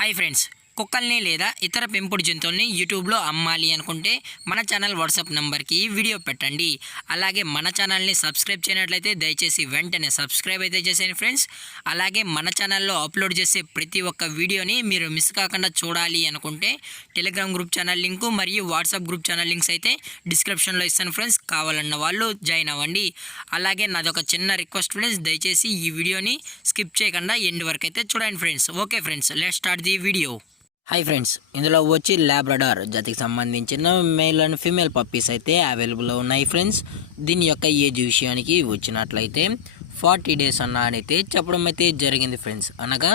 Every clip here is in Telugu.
హాయ్ ఫ్రెండ్స్, కుక్కల్ని లేదా ఇతర పెంపుడు జంతువుల్ని యూట్యూబ్లో అమ్మాలి అనుకుంటే మన ఛానల్ వాట్సాప్ నెంబర్కి వీడియో పెట్టండి. అలాగే మన ఛానల్ని సబ్స్క్రైబ్ చేయనట్లయితే దయచేసి వెంటనే సబ్స్క్రైబ్ అయితే చేసేయండి ఫ్రెండ్స్. అలాగే మన ఛానల్లో అప్లోడ్ చేసే ప్రతి ఒక్క వీడియోని మీరు మిస్ కాకుండా చూడాలి అనుకుంటే టెలిగ్రామ్ గ్రూప్ ఛానల్ లింకు మరియు వాట్సాప్ గ్రూప్ ఛానల్ లింక్స్ అయితే డిస్క్రిప్షన్లో ఇస్తాను ఫ్రెండ్స్. కావాలన్న వాళ్ళు జాయిన్ అవ్వండి. అలాగే నాదొక చిన్న రిక్వెస్ట్ ఫ్రెండ్స్, దయచేసి ఈ వీడియోని స్కిప్ చేయకుండా ఎండ్ వరకు అయితే చూడండి friends. Okay friends, let's start the video. Hi friends, ఇందులో వచ్చి లాబ్రడార్ జాతికి సంబంధించిన మేల్ అండ్ ఫీమేల్ పప్పీస్ అయితే అవైలబుల్లో ఉన్నాయి ఫ్రెండ్స్. దీని యొక్క ఏజ్ విషయానికి వచ్చినట్లయితే 40 days అయితే చెప్పడం అయితే జరిగింది ఫ్రెండ్స్. అనగా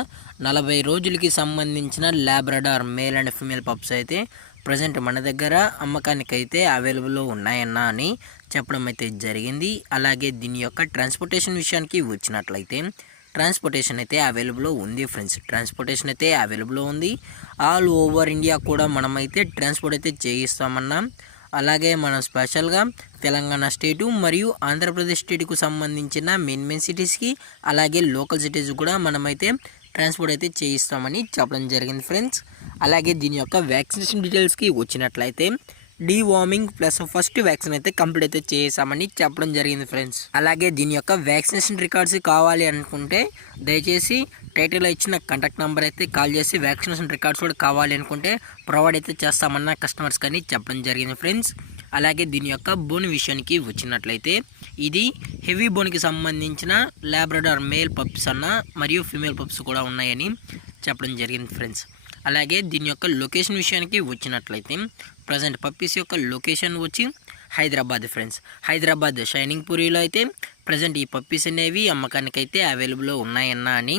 40 రోజులకి సంబంధించిన Labrador male and female pups అయితే ప్రజెంట్ మన దగ్గర అమ్మకానికి అయితే అవైలబుల్లో ఉన్నాయన్న అని చెప్పడం అయితే జరిగింది. అలాగే దీని యొక్క ట్రాన్స్పోర్టేషన్ విషయానికి వచ్చినట్లయితే ట్రాన్స్పోర్టేషన్ అయితే అవైలబుల్లో ఉంది ఫ్రెండ్స్. ట్రాన్స్పోర్టేషన్ అయితే అవైలబుల్లో ఉంది. ఆల్ ఓవర్ ఇండియా కూడా మనమైతే ట్రాన్స్పోర్ట్ అయితే చేయిస్తామన్నాం. అలాగే మనం స్పెషల్గా తెలంగాణ స్టేటు మరియు ఆంధ్రప్రదేశ్ స్టేట్కు సంబంధించిన మెయిన్ సిటీస్కి అలాగే లోకల్ సిటీస్ కూడా మనమైతే ట్రాన్స్పోర్ట్ అయితే చేయిస్తామని చెప్పడం జరిగింది ఫ్రెండ్స్. అలాగే దీని యొక్క వ్యాక్సినేషన్ డీటెయిల్స్కి వచ్చినట్లయితే డీవార్మింగ్ ప్లస్ ఫస్ట్ వ్యాక్సిన్ అయితే కంప్లీట్ అయితే చేసామని చెప్పడం జరిగింది ఫ్రెండ్స్. అలాగే దీని యొక్క వ్యాక్సినేషన్ రికార్డ్స్ కావాలి అనుకుంటే దయచేసి టైటిల్లో ఇచ్చిన కాంటాక్ట్ నెంబర్ అయితే కాల్ చేసి వ్యాక్సినేషన్ రికార్డ్స్ కూడా కావాలి అనుకుంటే ప్రొవైడ్ అయితే చేస్తామన్న కస్టమర్స్ కానీ చెప్పడం జరిగింది ఫ్రెండ్స్. అలాగే దీని యొక్క బోన్ విషయానికి వచ్చినట్లయితే ఇది హెవీ బోన్కి సంబంధించిన లాబ్రడార్ మేల్ పప్స్ అన్న మరియు ఫీమేల్ పప్స్ కూడా ఉన్నాయని చెప్పడం జరిగింది ఫ్రెండ్స్. అలాగే దీని యొక్క లొకేషన్ విషయానికి వచ్చినట్లయితే ప్రజెంట్ పప్పీస్ యొక్క లొకేషన్ వచ్చి హైదరాబాద్ ఫ్రెండ్స్. హైదరాబాద్ షైనింగ్ పూరిలో అయితే ప్రజెంట్ ఈ పప్పీస్ అనేవి అమ్మకానికి అయితే అవైలబుల్లో ఉన్నాయన్న అని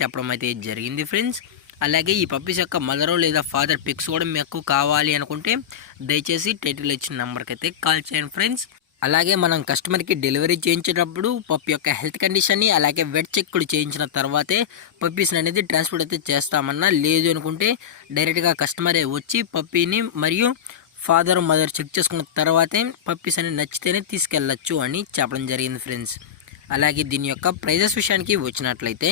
చెప్పడం అయితే జరిగింది ఫ్రెండ్స్. అలాగే ఈ పప్పీస్ యొక్క మదర్ లేదా ఫాదర్ పిక్స్ కూడా మీకు కావాలి అనుకుంటే దయచేసి టైటిల్ ఇచ్చిన నెంబర్కి అయితే కాల్ చేయండి ఫ్రెండ్స్. అలాగే మనం కస్టమర్కి డెలివరీ చేయించేటప్పుడు పప్పి యొక్క హెల్త్ కండిషన్ని అలాగే వెట్ చెక్ కూడా చేయించిన తర్వాతే పప్పీస్ని అనేది ట్రాన్స్పోర్ట్ అయితే చేస్తామన్నా. లేదు అనుకుంటే డైరెక్ట్గా కస్టమరే వచ్చి పప్పీని మరియు ఫాదర్ మదర్ చెక్ చేసుకున్న తర్వాతే పప్పీస్ అనేది నచ్చితేనే తీసుకెళ్ళచ్చు అని చెప్పడం జరిగింది ఫ్రెండ్స్. అలాగే దీని యొక్క ప్రైజెస్ విషయానికి వచ్చినట్లయితే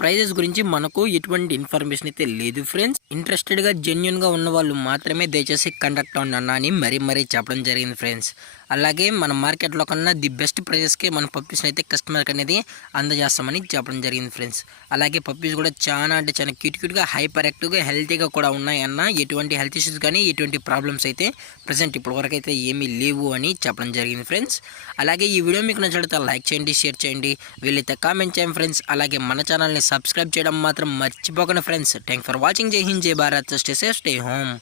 ప్రైజెస్ గురించి మనకు ఎటువంటి ఇన్ఫర్మేషన్ అయితే లేదు ఫ్రెండ్స్. ఇంట్రెస్టెడ్గా జెన్యున్గా ఉన్న వాళ్ళు మాత్రమే దయచేసి కండక్ట్ అవ్వండి అని మరీ చెప్పడం జరిగింది ఫ్రెండ్స్. అలాగే మన మార్కెట్లో కన్నా ది బెస్ట్ ప్రైజెస్కి మన పప్పీస్ని అయితే కస్టమర్కి అనేది అందజేస్తామని చెప్పడం జరిగింది ఫ్రెండ్స్. అలాగే పప్పీస్ కూడా చాలా క్యూట్గా హైపర్ యాక్టివ్గా హెల్తీగా కూడా ఉన్నాయన్న. ఎటువంటి హెల్త్ ఇష్యూస్ కానీ ఎటువంటి ప్రాబ్లమ్స్ అయితే ప్రజెంట్ ఇప్పటివరకు అయితే ఏమీ లేవు అని చెప్పడం జరిగింది ఫ్రెండ్స్. అలాగే ఈ వీడియో మీకు నచ్చితే లైక్ చేయండి, షేర్ చేయండి, వీళ్ళైతే కామెంట్ చేయండి ఫ్రెండ్స్. అలాగే మన ఛానల్ని సబ్స్క్రైబ్ చేయడం మాత్రం మర్చిపోకండి ఫ్రెండ్స్. Thanks for watching. జై హింద్, జై Bharat, stay safe, stay home.